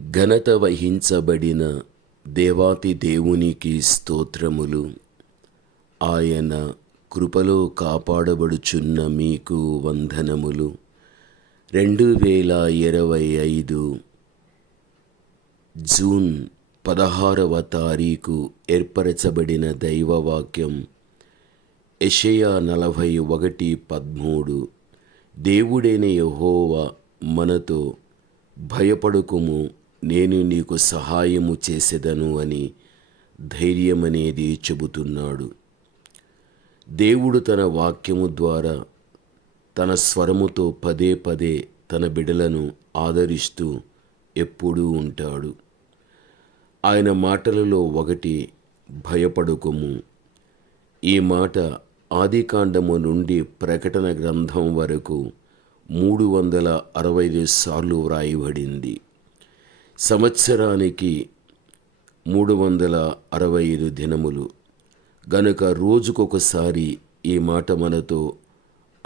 ఘనత వహించబడిన దేవాతి దేవునికి స్తోత్రములు. ఆయన కృపలో కాపాడబడుచున్న మీకు వందనములు. రెండు వేల ఇరవై ఐదు జూన్ పదహారవ తారీఖు ఏర్పరచబడిన దైవవాక్యం ఎషయా నలభై ఒకటి పదమూడు. దేవుడైన యహోవ మనతో భయపడుకుము నేను నీకు సహాయము చేసేదను అని ధైర్యమనేది చెబుతున్నాడు. దేవుడు తన వాక్యము ద్వారా తన స్వరముతో పదే పదే తన బిడలను ఆదరిస్తూ ఎప్పుడూ ఉంటాడు. ఆయన మాటలలో ఒకటి భయపడుకుము ఈ మాట ఆదికాండము నుండి ప్రకటన గ్రంథం వరకు మూడు వందల అరవై ఐదు సార్లు వ్రాయబడింది. సంవత్సరానికి మూడు వందల అరవై ఐదు దినములు. గనుక రోజుకొకసారి ఈ మాట మనతో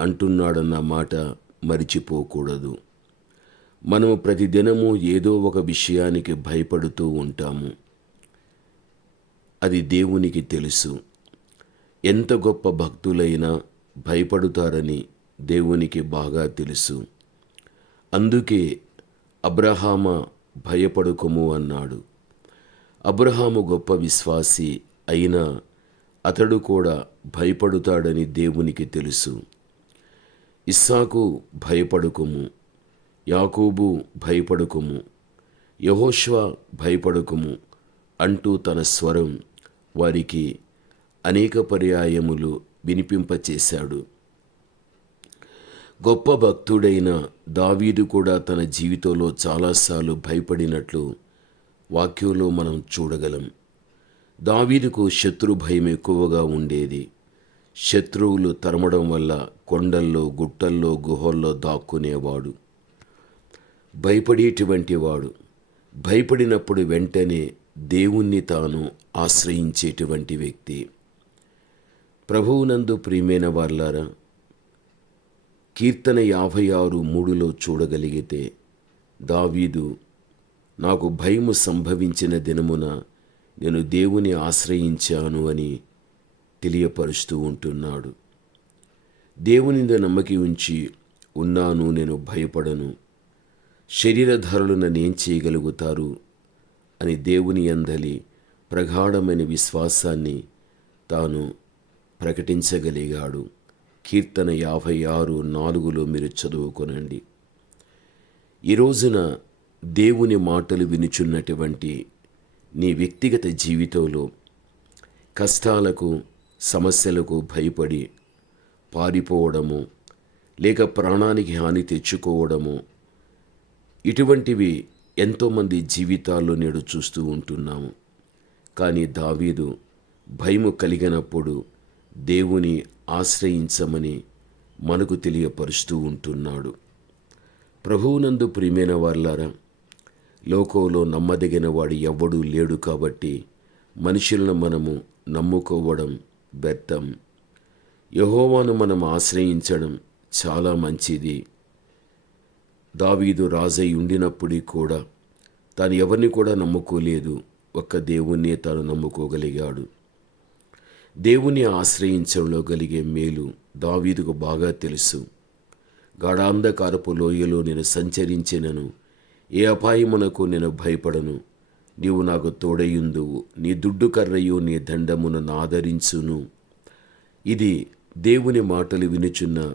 అంటున్నాడన్న మాట మరిచిపోకూడదు. మనము ప్రతిదినము ఏదో ఒక విషయానికి భయపడుతూ ఉంటాము. అది దేవునికి తెలుసు. ఎంత గొప్ప భక్తులైనా భయపడుతారని దేవునికి బాగా తెలుసు. అందుకే అబ్రహామ భయపడుకుము అన్నాడు. అబ్రహాము గొప్ప విశ్వాసి అయినా అతడు కూడా భయపడుతాడని దేవునికి తెలుసు. ఇస్సాకు భయపడుకుము యాకూబు భయపడుకుము యహోష్వ భయపడుకుము అంటూ తన స్వరం వారికి అనేక పర్యాయములు వినిపింపచేశాడు. గొప్ప భక్తుడైన దావీదు కూడా తన జీవితంలో చాలాసార్లు భయపడినట్లు వాక్యంలో మనం చూడగలం. దావీదుకు శత్రు భయం ఎక్కువగా ఉండేది. శత్రువులు తరమడం వల్ల కొండల్లో గుట్టల్లో గుహల్లో దాక్కునేవాడు. భయపడేటువంటి వాడు. భయపడినప్పుడు వెంటనే దేవుణ్ణి తాను ఆశ్రయించేటువంటి వ్యక్తి. ప్రభువునందు ప్రియమైన వార్లారా కీర్తన యాభై ఆరు మూడులో చూడగలిగితే దావీదు నాకు భయము సంభవించిన దినమున నేను దేవుని ఆశ్రయించాను అని తెలియపరుస్తూ ఉంటున్నాడు. దేవుని నమ్మకి ఉంచి ఉన్నాను నేను భయపడను. శరీరధారులు నన్నేం చేయగలుగుతారు అని దేవుని అందలి ప్రగాఢమైన విశ్వాసాన్ని తాను ప్రకటించగలిగాడు. కీర్తన యాభై ఆరు నాలుగులో మీరు చదువుకొనండి. ఈ రోజున దేవుని మాటలు వినుచున్నటువంటి నీ వ్యక్తిగత జీవితంలో కష్టాలకు సమస్యలకు భయపడి పారిపోవడము లేక ప్రాణానికి హాని తెచ్చుకోవడము ఇటువంటివి ఎంతోమంది జీవితాల్లో నేడు చూస్తూ ఉంటున్నాము. కానీ దావీదు భయము కలిగినప్పుడు దేవుని ఆశ్రయించమని మనకు తెలియపరుస్తూ ఉంటున్నాడు. ప్రభువునందు ప్రియమైన వార్లారా లోకంలో నమ్మదగిన వాడు ఎవ్వడూ లేడు కాబట్టి మనుషులను మనము నమ్ముకోవడం వ్యర్థం. యహోవాను మనం ఆశ్రయించడం చాలా మంచిది. దావీదు రాజై ఉండినప్పుడు కూడా తాను ఎవరిని కూడా నమ్ముకోలేదు. ఒక్క దేవుణ్ణే తాను నమ్ముకోగలిగాడు. దేవుని ఆశ్రయించడంలో కలిగే మేలు దావీదుకు బాగా తెలుసు. గాఢాంధకారపు లోయలో నేను సంచరించినను. ఏ అపాయమునకు నేను భయపడను. నీవు నాకు తోడయుందువు నీ దుడ్డు కర్రయు నీ దండమును ఆదరించును ఇది దేవుని మాటలు వినుచున్న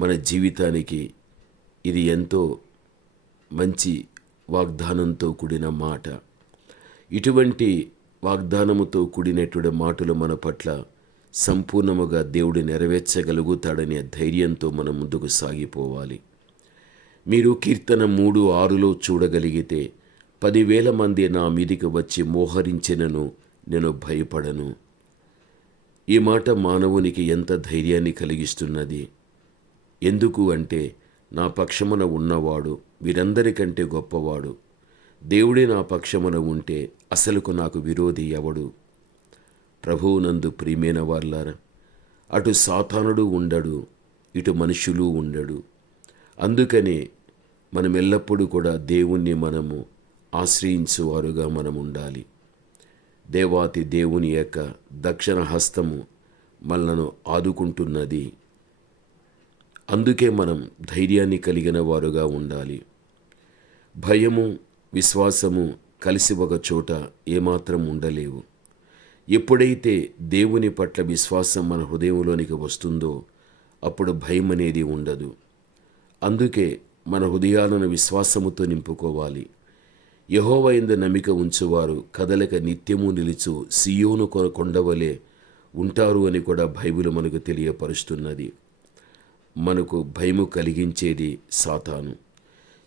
మన జీవితానికి ఇది ఎంతో మంచి వాగ్దానంతో కూడిన మాట. ఇటువంటి వాగ్దానముతో కూడినటువంటి మాటలు మన పట్ల సంపూర్ణముగా దేవుడు నెరవేర్చగలుగుతాడనే ధైర్యంతో మనం ముందుకు సాగిపోవాలి. మీరు కీర్తన మూడు ఆరులో చూడగలిగితే పదివేల మంది నా మీదికి వచ్చి మోహరించినను నేను భయపడను. ఈ మాట మానవునికి ఎంత ధైర్యాన్ని కలిగిస్తున్నది? ఎందుకు అంటే నా పక్షమున ఉన్నవాడు వీరందరికంటే గొప్పవాడు. దేవుడే నా పక్షమున ఉంటే అసలుకు నాకు విరోధి ఎవడు? ప్రభువునందు ప్రియమైన వార్లారా అటు సాతానుడు ఉండడు ఇటు మనుషులు ఉండడు. అందుకనే మనం ఎల్లప్పుడూ కూడా దేవుణ్ణి మనము ఆశ్రయించువారుగా మనం ఉండాలి దేవాతి దేవుని యొక్క దక్షిణ హస్తము మనలను ఆదుకుంటున్నది. అందుకే మనం ధైర్యాన్ని కలిగిన వారుగా ఉండాలి. భయము విశ్వాసము కలిసి ఒక చోట ఏమాత్రం ఉండలేవు. ఎప్పుడైతే దేవుని పట్ల విశ్వాసం మన హృదయంలోనికి వస్తుందో అప్పుడు భయం అనేది ఉండదు. అందుకే మన హృదయాలను విశ్వాసముతో నింపుకోవాలి. యహోవ ఎందు నమ్మిక ఉంచువారు కదలక నిత్యము నిలుచు సియోను కొండవలే ఉంటారు అని కూడా బైబిల్ మనకు తెలియపరుస్తున్నది. మనకు భయము కలిగించేది సాతాను.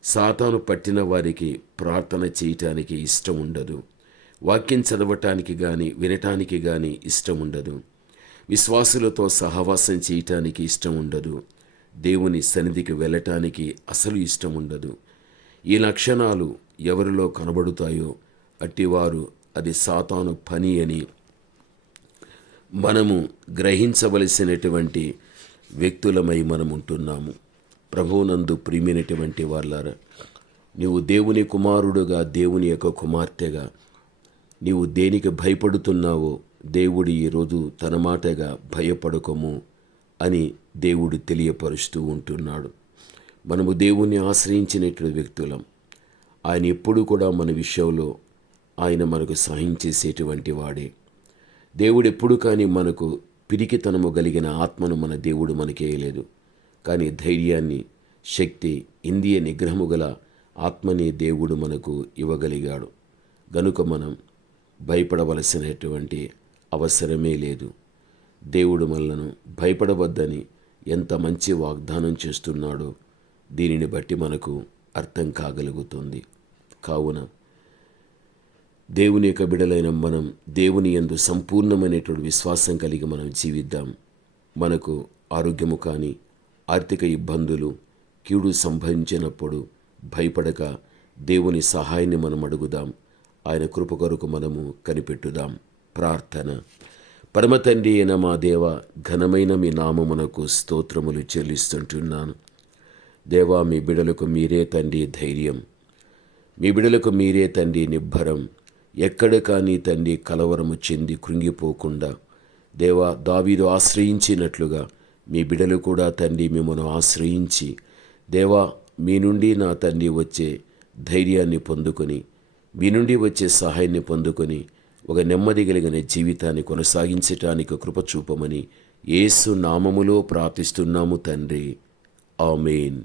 సాతాను పట్టిన వారికి ప్రార్థన చేయటానికి ఇష్టం ఉండదు. వాక్యం చదవటానికి కానీ వినటానికి కానీ ఇష్టం ఉండదు. విశ్వాసులతో సహవాసం చేయటానికి ఇష్టం ఉండదు. దేవుని సన్నిధికి వెళ్ళటానికి అసలు ఇష్టం ఉండదు. ఈ లక్షణాలు ఎవరిలో కనబడుతాయో అట్టివారు అది సాతాను పని అని మనము గ్రహించవలసినటువంటి వ్యక్తులమై మనం ఉంటున్నాము ప్రభువునందు ప్రియమైనటువంటి వాళ్ళారా నీవు దేవుని కుమారుడుగా దేవుని యొక్క కుమార్తెగా నీవు దేనికి భయపడుతున్నావో దేవుడు ఈరోజు తన మాటగా భయపడకము అని దేవుడు తెలియపరుస్తూ ఉంటున్నాడు. మనము దేవుణ్ణి ఆశ్రయించినటువంటి వ్యక్తులం. ఆయన ఎప్పుడు కూడా మన విషయంలో ఆయన మనకు సహాయం చేసేటువంటి వాడే. దేవుడు ఎప్పుడు కానీ మనకు పిరికితనము కలిగిన ఆత్మను మన దేవుడు మనకేయలేదు కానీ ధైర్యాన్ని శక్తి ఇంద్రియ నిగ్రహము గల ఆత్మని దేవుడు మనకు ఇవ్వగలిగాడు. గనుక మనం భయపడవలసినటువంటి అవసరమే లేదు. దేవుడు మనలను భయపడవద్దని ఎంత మంచి వాగ్దానం చేస్తున్నాడో దీనిని బట్టి మనకు అర్థం కాగలుగుతుంది. కావున దేవుని యొక్క బిడలైన మనం దేవుని యందు సంపూర్ణమైనటువంటి విశ్వాసం కలిగి మనం జీవిద్దాం. మనకు ఆరోగ్యము కానీ ఆర్థిక ఇబ్బందులు కీడు సంభవించినప్పుడు భయపడక దేవుని సహాయాన్ని మనం అడుగుదాం. ఆయన కృప కొరకు మనము కనిపెట్టుదాం. ప్రార్థన. పరమతండ్రి అయిన మా దేవ ఘనమైన మీ నామమునకు స్తోత్రములు చెల్లిస్తుంటున్నాను. దేవా మీ బిడలకు మీరే తండ్రి ధైర్యం. మీ బిడలకు మీరే తండ్రి నిబ్బరం. ఎక్కడ కానీ తండ్రి కలవరము చెంది కృంగిపోకుండా దేవా దావీదు ఆశ్రయించినట్లుగా మీ బిడలు కూడా తండ్రి మిమ్మల్ని ఆశ్రయించి దేవా మీ నుండి నా తండ్రి వచ్చే ధైర్యాన్ని పొందుకొని మీ నుండి వచ్చే సహాయాన్ని పొందుకొని ఒక నెమ్మది కలిగిన జీవితాన్ని కొనసాగించటానికి కృపచూపమని ఏసు నామములో ప్రార్థిస్తున్నాము తండ్రి. ఆమెన్.